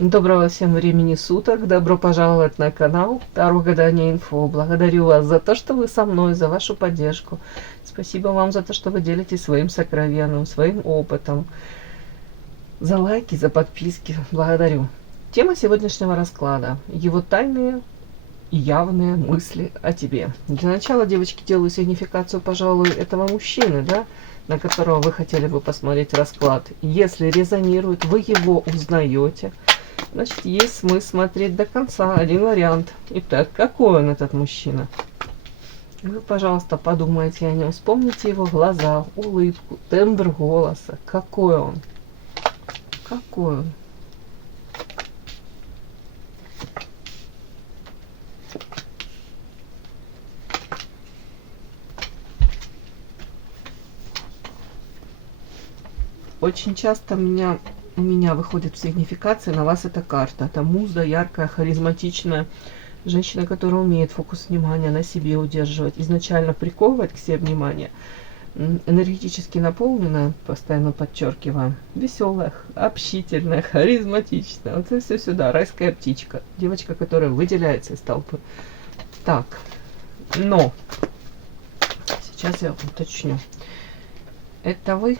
Доброго всем времени суток, добро пожаловать на канал Таро Гадание Инфо. Благодарю вас за то, что вы со мной, за вашу поддержку. Спасибо вам за то, что вы делитесь своим сокровенным, своим опытом. За лайки, за подписки. Благодарю. Тема сегодняшнего расклада. Его тайные и явные мысли о тебе. Для начала, девочки, делаю сигнификацию, пожалуй, этого мужчины, да, на которого вы хотели бы посмотреть расклад. Если резонирует, вы его узнаете, значит, есть смысл смотреть до конца. Один вариант. Итак, какой он, этот мужчина? Вы, пожалуйста, подумайте о нем. Вспомните его глаза, улыбку, тембр голоса. Какой он? Какой он? Очень часто у меня выходит в сигнификации, на вас эта карта. Это муза, яркая, харизматичная женщина, которая умеет фокус внимания на себе удерживать, изначально приковывать к себе внимание, энергетически наполненная, постоянно подчеркиваю, веселая, общительная, харизматичная. Вот это все сюда, райская птичка, девочка, которая выделяется из толпы. Так, но сейчас я уточню. Это вы?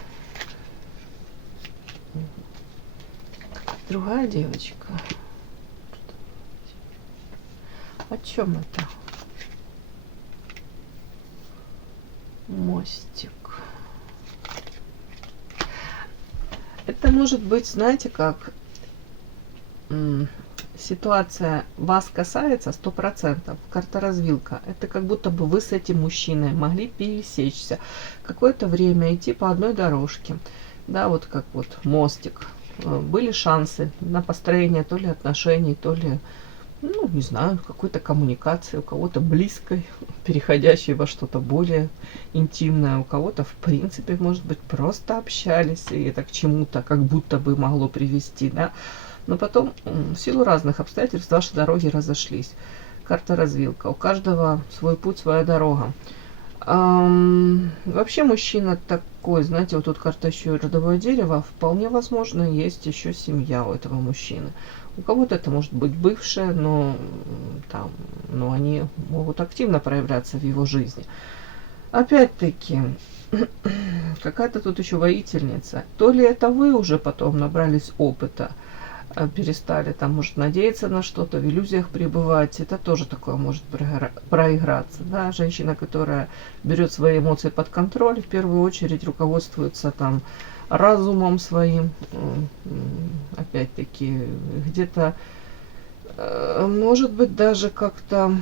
Другая девочка. О чем это? Мостик. Это может быть, знаете, как ситуация вас касается 100%. Карта развилка. Это как будто бы вы с этим мужчиной могли пересечься. Какое-то время идти по одной дорожке. Да, вот как вот мостик. Были шансы на построение то ли отношений, то ли, ну, не знаю, какой-то коммуникации, у кого-то близкой, переходящей во что-то более интимное, у кого-то, в принципе, может быть, просто общались, и это к чему-то как будто бы могло привести, да. Но потом, в силу разных обстоятельств, ваши дороги разошлись. Карта развилка. У каждого свой путь, своя дорога. Вообще мужчина такой, знаете, вот тут карта еще и родовое дерево, вполне возможно, есть еще семья у этого мужчины. У кого-то это может быть бывшая, но они могут активно проявляться в его жизни. Опять-таки, какая-то тут еще воительница. То ли это вы уже потом набрались опыта, перестали там, может, надеяться на что-то, в иллюзиях пребывать, это тоже такое может проиграться, да, женщина, которая берет свои эмоции под контроль, в первую очередь руководствуется там разумом своим, опять-таки, где-то, может быть, даже как-то,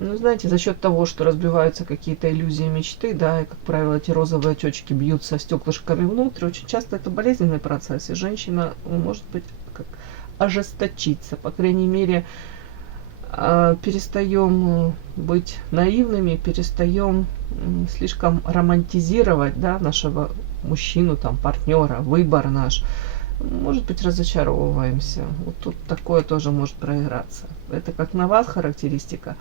ну, знаете, за счет того, что разбиваются какие-то иллюзии мечты, да, и, как правило, эти розовые очечки бьются стеклышками внутрь, очень часто это болезненный процесс, и женщина может быть как ожесточиться, по крайней мере, перестаем быть наивными, перестаем слишком романтизировать, да, нашего мужчину, там, партнера, выбор наш. Может быть, разочаровываемся. Вот тут такое тоже может проиграться. Это как на вас характеристика.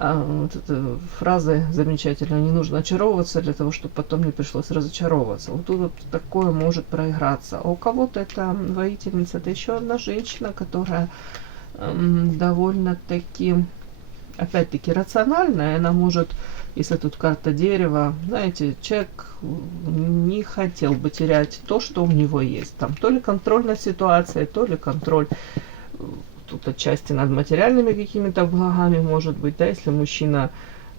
Вот эта фраза замечательная: не нужно очаровываться для того, чтобы потом не пришлось разочаровываться. Вот тут вот такое может проиграться. А у кого-то это воительница, это еще одна женщина, которая довольно-таки, опять-таки, рациональная. Она может, если тут карта дерева, знаете, человек не хотел бы терять то, что у него есть. Там то ли контроль над ситуацией, то ли контроль тут отчасти над материальными какими-то благами, может быть, да, если мужчина,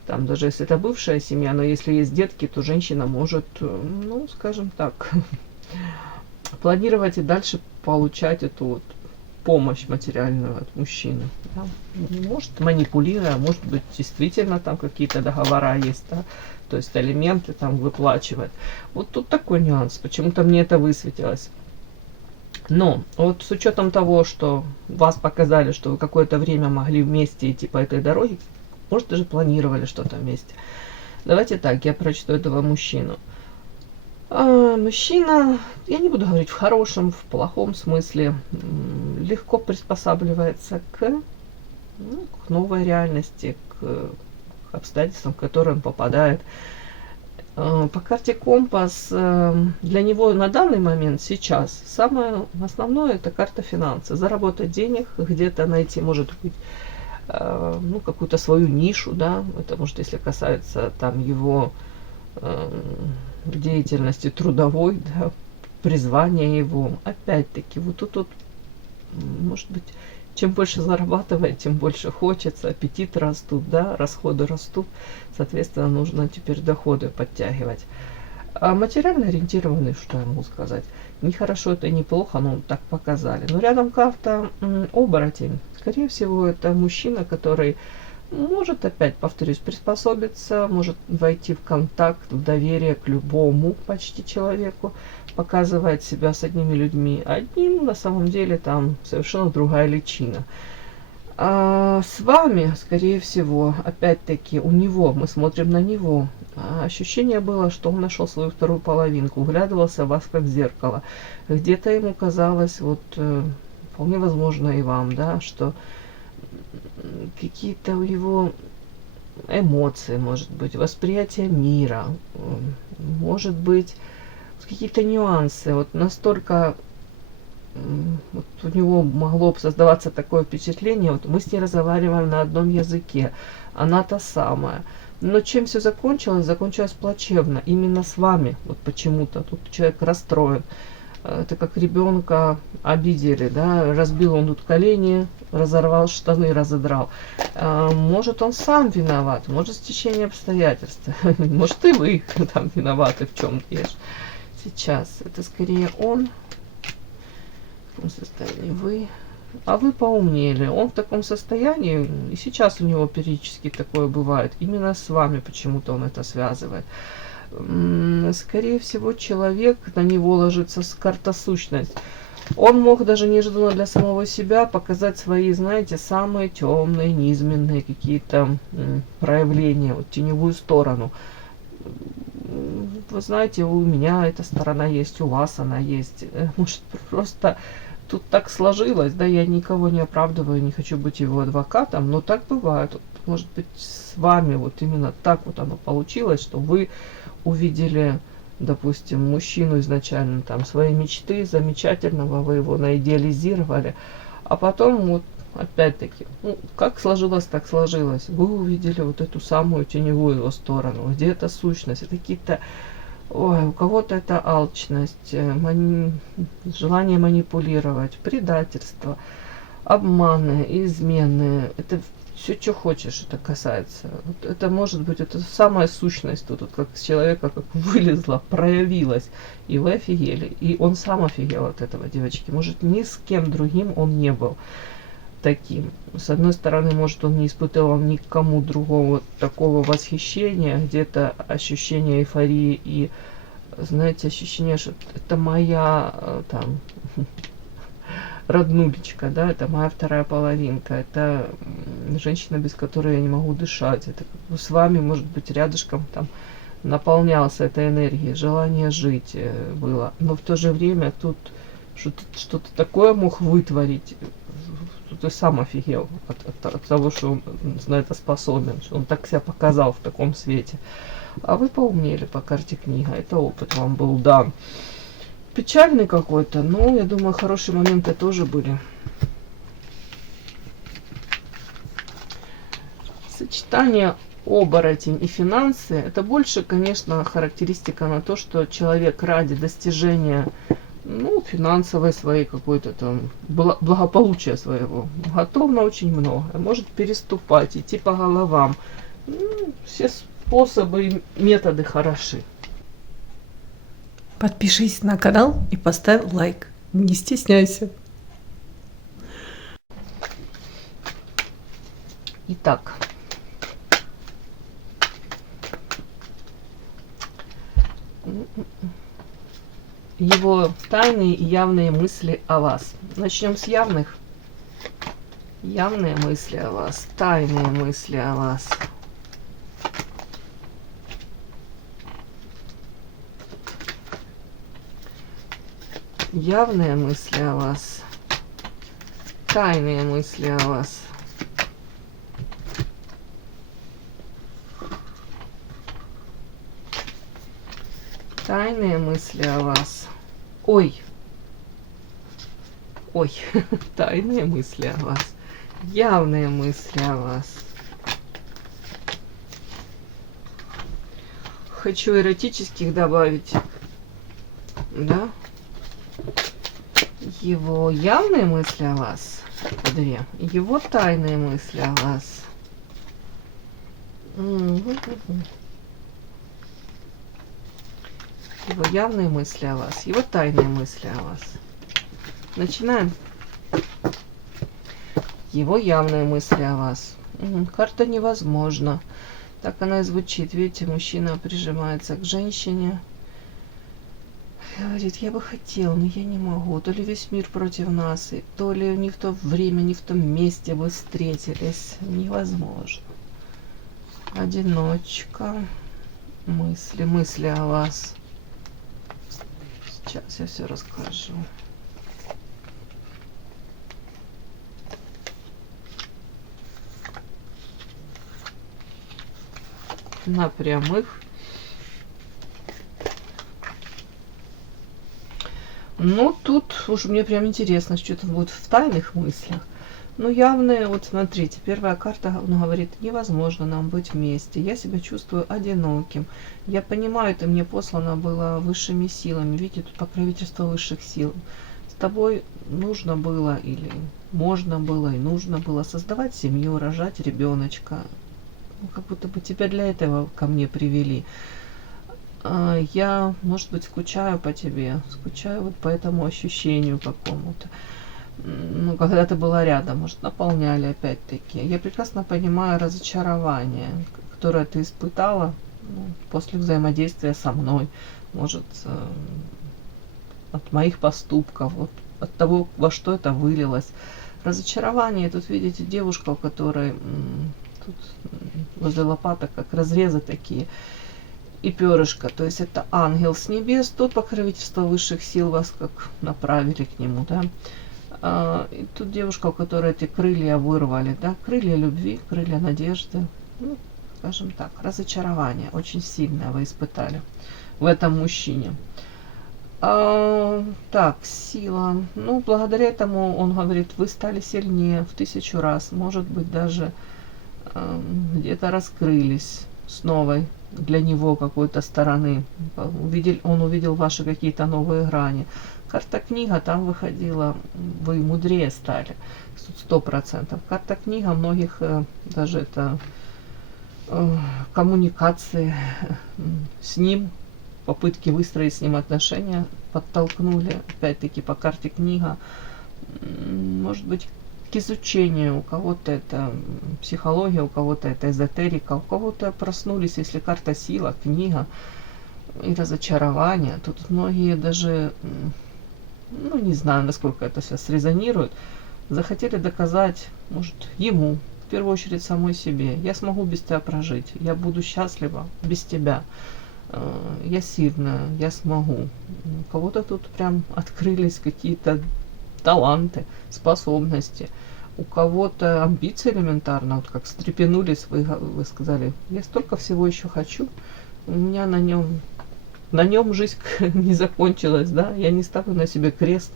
там, даже если это бывшая семья, но если есть детки, то женщина может, ну, скажем так, планировать и дальше получать эту вот помощь материальную от мужчины. Да. Может, манипулируя, может быть, действительно там какие-то договора есть, да, то есть алименты там выплачивать. Вот тут такой нюанс, почему-то мне это высветилось. Но вот с учетом того, что вас показали, что вы какое-то время могли вместе идти по этой дороге, может, даже планировали что-то вместе. Давайте так, я прочту этого мужчину. Мужчина, я не буду говорить в хорошем, в плохом смысле, легко приспосабливается к новой реальности, к обстоятельствам, в которые он попадает. По карте компас для него на данный момент сейчас самое основное это карта финансы. Заработать денег, где-то найти, может быть, ну, какую-то свою нишу, да, это может, если касается там его деятельности трудовой, да, призвания его. Опять-таки, вот тут вот, может быть, чем больше зарабатывает, тем больше хочется, аппетит растут, да, расходы растут, соответственно, нужно теперь доходы подтягивать. А материально ориентированный, что я могу сказать? Не хорошо это, не плохо, но так показали. Но рядом карта оборотень. Скорее всего, это мужчина, который может, опять повторюсь, приспособиться, может войти в контакт, в доверие к любому почти человеку, показывает себя с одними людьми. Одним на самом деле там совершенно другая личина. А с вами, скорее всего, опять-таки у него, мы смотрим на него, ощущение было, что он нашел свою вторую половинку, углядывался в вас как в зеркало. Где-то ему казалось, вот вполне возможно и вам, да, что какие-то у его эмоции, может быть, восприятие мира, может быть, какие-то нюансы. Вот настолько вот у него могло бы создаваться такое впечатление, вот мы с ней разговариваем на одном языке, она та самая. Но чем все закончилось? Закончилось плачевно. Именно с вами. Вот почему-то тут человек расстроен. Это как ребенка обидели, да, разбил он тут колени, разорвал штаны, разодрал. Может, он сам виноват, может, стечение обстоятельств, может, и вы там виноваты в чем-то. Сейчас это скорее он, в каком состоянии вы, а вы поумнели. Он в таком состоянии, и сейчас у него периодически такое бывает. Именно с вами почему-то он это связывает. Скорее всего, человек, на него ложится карта сущность. Он мог даже неожиданно для самого себя показать свои, знаете, самые темные, низменные какие-то проявления, вот теневую сторону. Вы знаете, у меня эта сторона есть, у вас она есть. Может, просто тут так сложилось, да, я никого не оправдываю, не хочу быть его адвокатом, но так бывает. Может быть, с вами вот именно так вот оно получилось, что вы увидели, допустим, мужчину изначально, там, своей мечты, замечательного, вы его наидеализировали, а потом вот опять-таки, ну, как сложилось, так сложилось. Вы увидели вот эту самую теневую его сторону, где это сущность, это какие-то, ой, у кого-то это алчность, желание манипулировать, предательство, обманы, измены, это все, что хочешь, это касается. Вот это может быть, это самая сущность тут, вот как с человека как вылезла, проявилась. И вы офигели. И он сам офигел от этого, девочки. Может, ни с кем другим он не был таким. С одной стороны, может, он не испытывал никому другого такого восхищения, где-то ощущение эйфории и, знаете, ощущение, что это моя там роднулечка, да, это моя вторая половинка, это женщина, без которой я не могу дышать, это с вами, может быть, рядышком там наполнялся этой энергией, желание жить было, но в то же время тут что-то такое мог вытворить, что ты сам офигел от того, что он на это способен, что он так себя показал в таком свете. А вы поумнели по карте книга, это опыт вам был дан. Печальный какой-то, но я думаю, хорошие моменты тоже были. Сочетание оборотень и финансы, это больше, конечно, характеристика на то, что человек ради достижения, ну, финансовой своей какой-то там, благополучия своего, готов на очень много, может переступать, идти по головам. Ну, все способы и методы хороши. Подпишись на канал и поставь лайк. Не стесняйся. Итак. Его тайные и явные мысли о вас. Начнем с явных. Явные мысли о вас, тайные мысли о вас. Явные мысли о вас, тайные мысли о вас. Тайные мысли о вас. Ой. Ой. Тайные мысли о вас. Явные мысли о вас. Хочу эротических добавить. Да? Его явные мысли о вас. 2. Его тайные мысли о вас. Его явные мысли о вас. Его тайные мысли о вас. Начинаем. Его явные мысли о вас. Карта невозможно. Так она и звучит. Видите, мужчина прижимается к женщине. Говорит, я бы хотел, но я не могу. То ли весь мир против нас, то ли не в то время, не в том месте вы встретились. Невозможно. Одиночка. Мысли о вас. Сейчас я все расскажу. На прямых. Ну, тут уж мне прям интересно, что это будет в тайных мыслях. Ну, явные, вот смотрите, первая карта говорит, невозможно нам быть вместе. Я себя чувствую одиноким. Я понимаю, это мне послано было высшими силами. Видите, тут покровительство высших сил. С тобой нужно было или можно было и нужно было создавать семью, рожать ребеночка. Ну, как будто бы тебя для этого ко мне привели. Я, может быть, скучаю по тебе, скучаю вот по этому ощущению какому-то. Ну, когда ты была рядом, может, наполняли опять-таки. Я прекрасно понимаю разочарование, которое ты испытала после взаимодействия со мной. Может, от моих поступков, вот, от того, во что это вылилось. Разочарование, тут видите девушка, у которой тут возле лопаток как разрезы такие. И перышко, то есть это ангел с небес, тут покровительство высших сил вас как направили к нему, да. И тут девушка, у которой эти крылья вырвали, да, крылья любви, крылья надежды, ну, скажем так, разочарование очень сильное вы испытали в этом мужчине. Так, сила, ну, благодаря этому, он говорит, вы стали сильнее в 1000 раз, может быть, даже где-то раскрылись с новой для него какой-то стороны. Он увидел ваши какие-то новые грани. Карта книга, там выходила, вы мудрее стали. 100%. Карта книга многих, даже это коммуникации с ним, попытки выстроить с ним отношения подтолкнули, опять-таки по карте книга, может быть, к изучению. У кого-то это психология, у кого-то это эзотерика, у кого-то проснулись, если карта сила, книга и разочарование. Тут многие даже, ну, не знаю, насколько это сейчас резонирует, захотели доказать, может, ему, в первую очередь самой себе, я смогу без тебя прожить, я буду счастлива без тебя, я сильная, я смогу. У кого-то тут прям открылись какие-то таланты, способности. У кого-то амбиции элементарно, вот как встрепенулись, вы сказали, я столько всего еще хочу, у меня на нем жизнь не закончилась, да, я не ставлю на себе крест.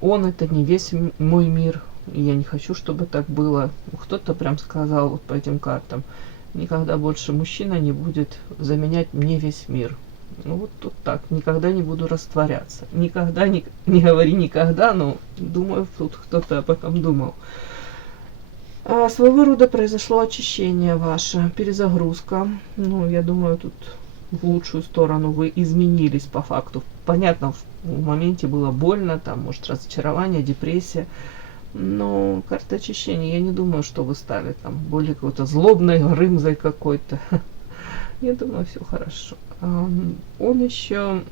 Он это не весь мой мир, и я не хочу, чтобы так было. Кто-то прям сказал вот по этим картам, никогда больше мужчина не будет заменять мне весь мир. Ну вот тут так, никогда не буду растворяться. Никогда, не говори никогда, но думаю, тут кто-то об этом думал. Своего рода произошло очищение ваше, перезагрузка. Ну, я думаю, тут в лучшую сторону вы изменились по факту. Понятно, в моменте было больно, там, может, разочарование, депрессия. Но карта очищения, я не думаю, что вы стали там более какой-то злобной, рымзой какой-то. Я думаю, все хорошо. Он еще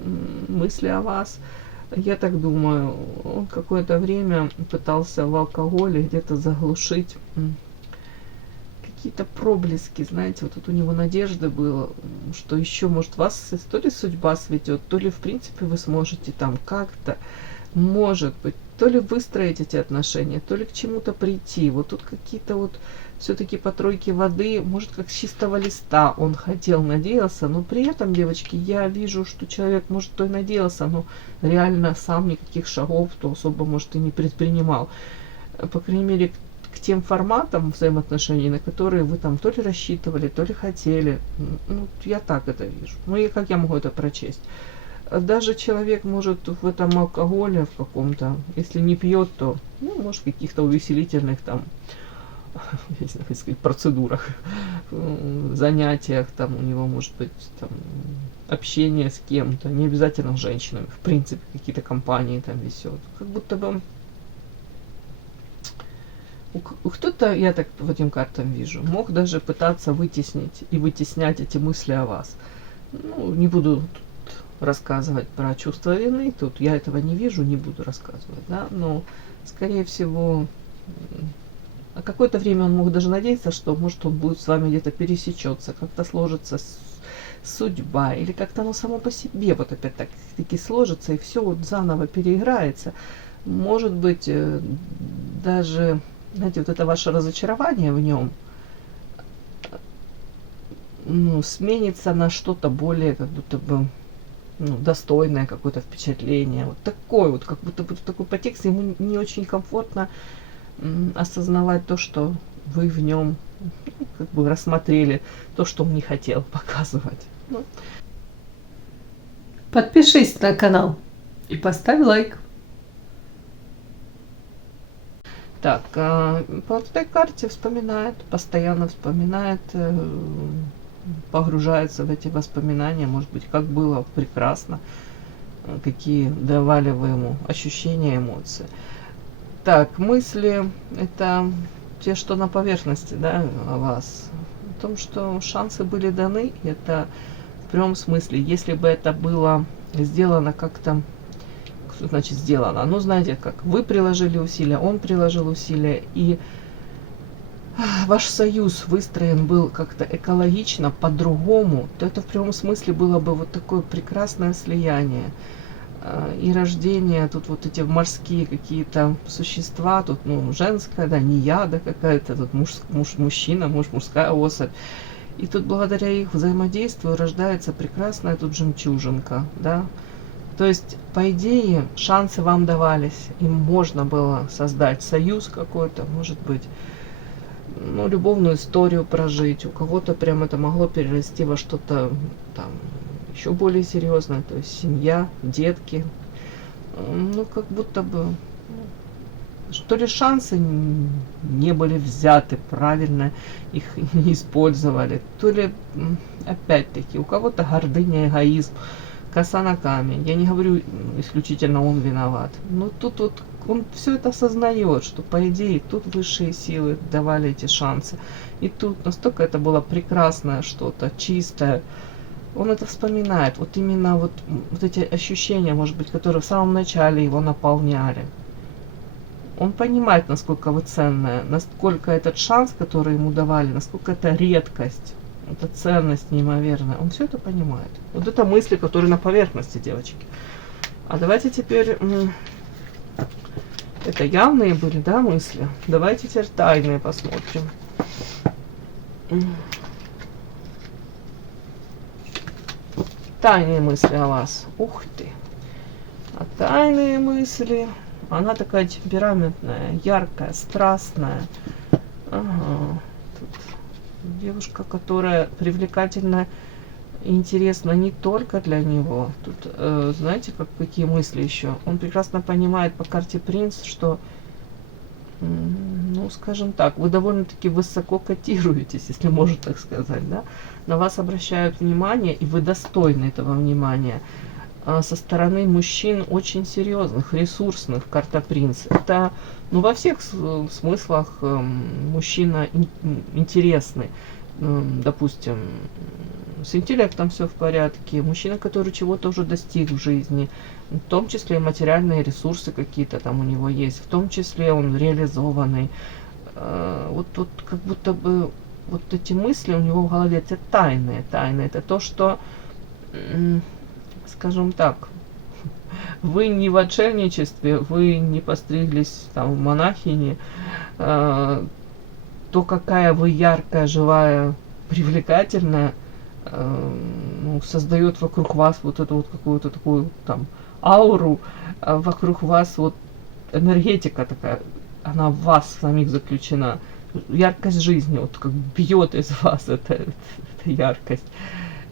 мысли о вас, я так думаю, он какое-то время пытался в алкоголе где-то заглушить какие-то проблески, знаете, вот тут у него надежды было, что еще, может, вас то ли судьба сведет, то ли, в принципе, вы сможете там как-то, может быть, то ли выстроить эти отношения, то ли к чему-то прийти. Вот тут какие-то вот все-таки по тройке воды, может, как с чистого листа он хотел, надеялся, но при этом, девочки, я вижу, что человек, может, то и надеялся, но реально сам никаких шагов то особо, может, и не предпринимал. По крайней мере, к тем форматам взаимоотношений, на которые вы там то ли рассчитывали, то ли хотели. Ну, я так это вижу. Ну и как я могу это прочесть? Даже человек может в этом алкоголе в каком-то, если не пьет, то, ну, может, в каких-то увеселительных там, я не знаю, как сказать, процедурах, занятиях, там у него может быть там общение с кем-то, не обязательно с женщинами, в принципе, какие-то компании там везет. Как будто бы кто-то, я так по этим картам вижу, мог даже пытаться вытеснить и вытеснять эти мысли о вас. Ну, не буду тут рассказывать про чувство вины, тут я этого не вижу, не буду рассказывать, да, но, скорее всего, а какое-то время он мог даже надеяться, что, может, он будет с вами где-то пересечется, как-то сложится судьба, или как-то оно само по себе вот опять-таки сложится, и все вот заново переиграется. Может быть, даже, знаете, вот это ваше разочарование в нем, ну, сменится на что-то более, как будто бы, ну, достойное какое-то впечатление. Вот такое вот, как будто бы такой подтекст, ему не очень комфортно осознавать то, что вы в нем, ну, как бы рассмотрели то, что он не хотел показывать. Ну. Подпишись на канал и поставь лайк. Так, по этой карте вспоминает, постоянно вспоминает, погружается в эти воспоминания, может быть, как было прекрасно, какие давали вы ему ощущения, эмоции. Так, мысли это те, что на поверхности, да, о вас. О том, что шансы были даны, это в прямом смысле. Если бы это было сделано как-то, что значит сделано? Ну, знаете, как вы приложили усилия, он приложил усилия, и ваш союз выстроен был как-то экологично, по-другому, то это в прямом смысле было бы вот такое прекрасное слияние. И рождение, тут вот эти морские какие-то существа, тут, ну, женская, да, не яда какая-то, тут мужчина, мужская особь. И тут благодаря их взаимодействию рождается прекрасная тут жемчужинка, да. То есть, по идее, шансы вам давались, им можно было создать союз какой-то, может быть, ну, любовную историю прожить, у кого-то прям это могло перерасти во что-то там еще более серьезное, то есть семья, детки, ну, как будто бы, что ли, шансы не были взяты правильно, их не использовали, то ли, опять-таки, у кого-то гордыня, эгоизм, коса на камень. Я не говорю исключительно он виноват, но тут вот он все это осознает, что по идее тут высшие силы давали эти шансы, и тут настолько это было прекрасное что-то, чистое. Он это вспоминает, вот именно вот эти ощущения, может быть, которые в самом начале его наполняли. Он понимает, насколько вы ценная, насколько этот шанс, который ему давали, насколько это редкость, это ценность неимоверная. Он все это понимает. Вот это мысли, которые на поверхности, девочки. А давайте теперь, это явные были, да, мысли? Давайте теперь тайные посмотрим. Тайные мысли о вас. Ух ты. А тайные мысли. Она такая темпераментная, яркая, страстная. Ага. Тут девушка, которая привлекательна и интересна не только для него. Тут, знаете, какие мысли еще? Он прекрасно понимает по карте принц, что, ну, скажем так, вы довольно-таки высоко котируетесь, если можно так сказать, да? На вас обращают внимание, и вы достойны этого внимания. Со стороны мужчин очень серьезных, ресурсных, карта принц. Это, ну, во всех смыслах мужчина интересный. Допустим, с интеллектом все в порядке. Мужчина, который чего-то уже достиг в жизни. В том числе материальные ресурсы какие-то там у него есть. В том числе он реализованный. Вот как будто бы вот эти мысли у него в голове, это тайные. Это то, что, скажем так, вы не в отшельничестве, вы не постриглись там в монахини, то какая вы яркая, живая, привлекательная, ну, создает вокруг вас вот эту вот какую-то такую там ауру, вокруг вас вот энергетика такая, она в вас самих заключена, яркость жизни, вот как бьет из вас эта яркость.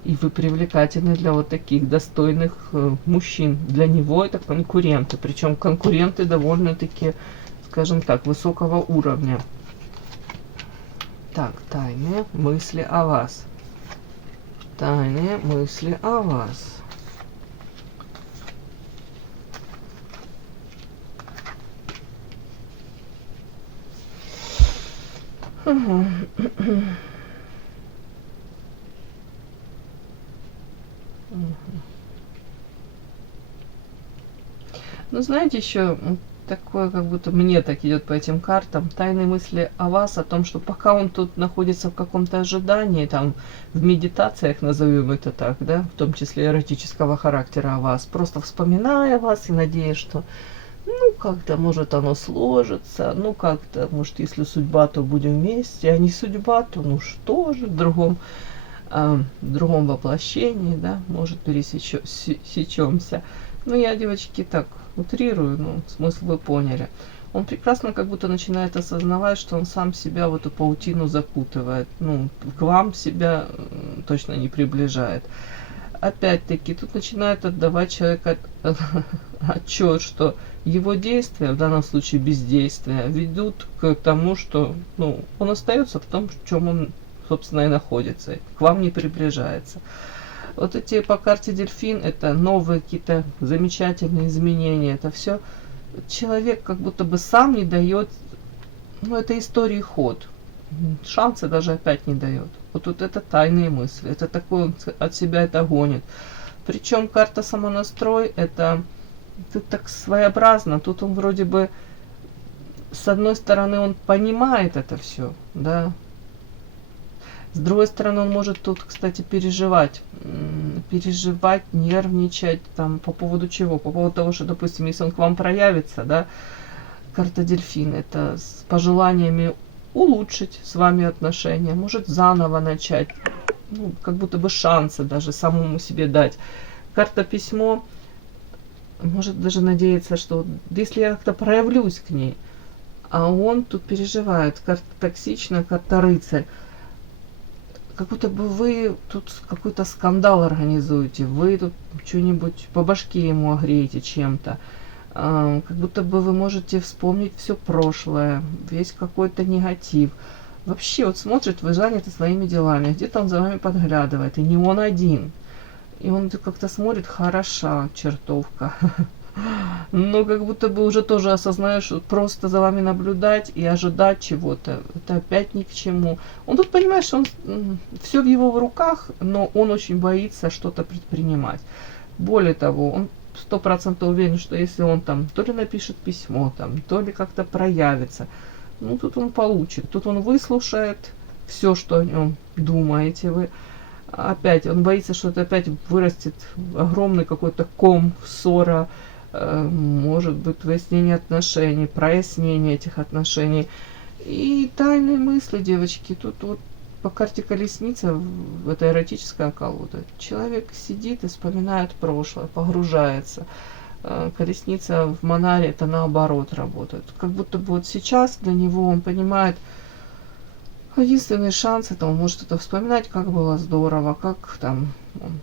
И вы привлекательны для вот таких достойных мужчин. Для него это конкуренты, причем конкуренты довольно-таки, скажем так, высокого уровня. Так, тайные мысли о вас. Тайные мысли о вас. Угу. Ну, знаете, еще такое, как будто мне так идет по этим картам, тайные мысли о вас, о том, что пока он тут находится в каком-то ожидании, там, в медитациях, назовем это так, да, в том числе эротического характера о вас, просто вспоминая вас и надеясь, что, ну, как-то, может, оно сложится, ну, как-то, может, если судьба, то будем вместе, а не судьба, то, ну, что же, в другом воплощении, да, может, пересечемся. Ну, я, девочки, так утрирую, ну, смысл вы поняли. Он прекрасно как будто начинает осознавать, что он сам себя в эту паутину запутывает. Ну, к вам себя точно не приближает. Опять-таки, тут начинает отдавать человек отчет, что его действия, в данном случае бездействия, ведут к тому, что, ну, он остается в том, в чем он, собственно, и находится, к вам не приближается. Вот эти по карте дельфин, это новые какие-то замечательные изменения, это все человек как будто бы сам не дает, ну, этой истории ход, шансы даже опять не дает. Вот это тайные мысли, это такой, он от себя это гонит. Причем карта самонастрой, это тут так своеобразно, тут он вроде бы, с одной стороны, он понимает это все, да. С другой стороны, он может тут, кстати, переживать, нервничать, там, по поводу чего? По поводу того, что, допустим, если он к вам проявится, да, карта дельфин, это с пожеланиями улучшить с вами отношения, может заново начать, ну, как будто бы шансы даже самому себе дать. Карта письмо, может даже надеяться, что если я как-то проявлюсь к ней, а он тут переживает, карта токсичная, карта рыцарь. Как будто бы вы тут какой-то скандал организуете, вы тут что-нибудь по башке ему огреете чем-то. Как будто бы вы можете вспомнить все прошлое, весь какой-то негатив. Вообще, вот смотрит, вы заняты своими делами, где-то он за вами подглядывает, и не он один. И он как-то смотрит, хороша чертовка. Но как будто бы уже тоже осознаешь, что просто за вами наблюдать и ожидать чего-то, это опять ни к чему. Он тут понимает, что все в его руках, но он очень боится что-то предпринимать. Более того, он 100% уверен, что если он там то ли напишет письмо, там, то ли как-то проявится, ну тут он получит, тут он выслушает все, что о нем думаете вы. Опять он боится, что это опять вырастет огромный какой-то ком, ссора, может быть выяснение отношений, прояснение этих отношений. И тайные мысли, девочки, тут вот по карте колесница, это эротическая колода. Человек сидит и вспоминает прошлое, погружается. Колесница в Монаре, это наоборот работает. Как будто бы вот сейчас для него он понимает, единственный шанс, это он может это вспоминать, как было здорово, как там, он,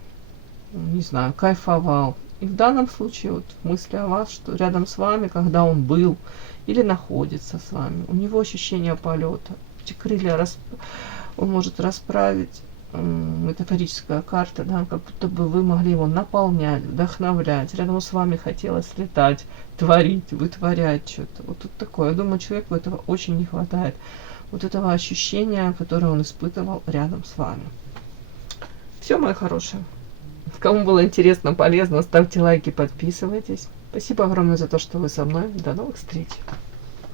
не знаю, кайфовал. И в данном случае вот мысли о вас, что рядом с вами, когда он был или находится с вами, у него ощущение полета. Эти крылья он может расправить, метафорическая карта, да, как будто бы вы могли его наполнять, вдохновлять. Рядом с вами хотелось летать, творить, вытворять что-то. Вот тут такое. Я думаю, человеку этого очень не хватает. Вот этого ощущения, которое он испытывал рядом с вами. Все, мои хорошие. Кому было интересно, полезно, ставьте лайки, подписывайтесь. Спасибо огромное за то, что вы со мной. До новых встреч.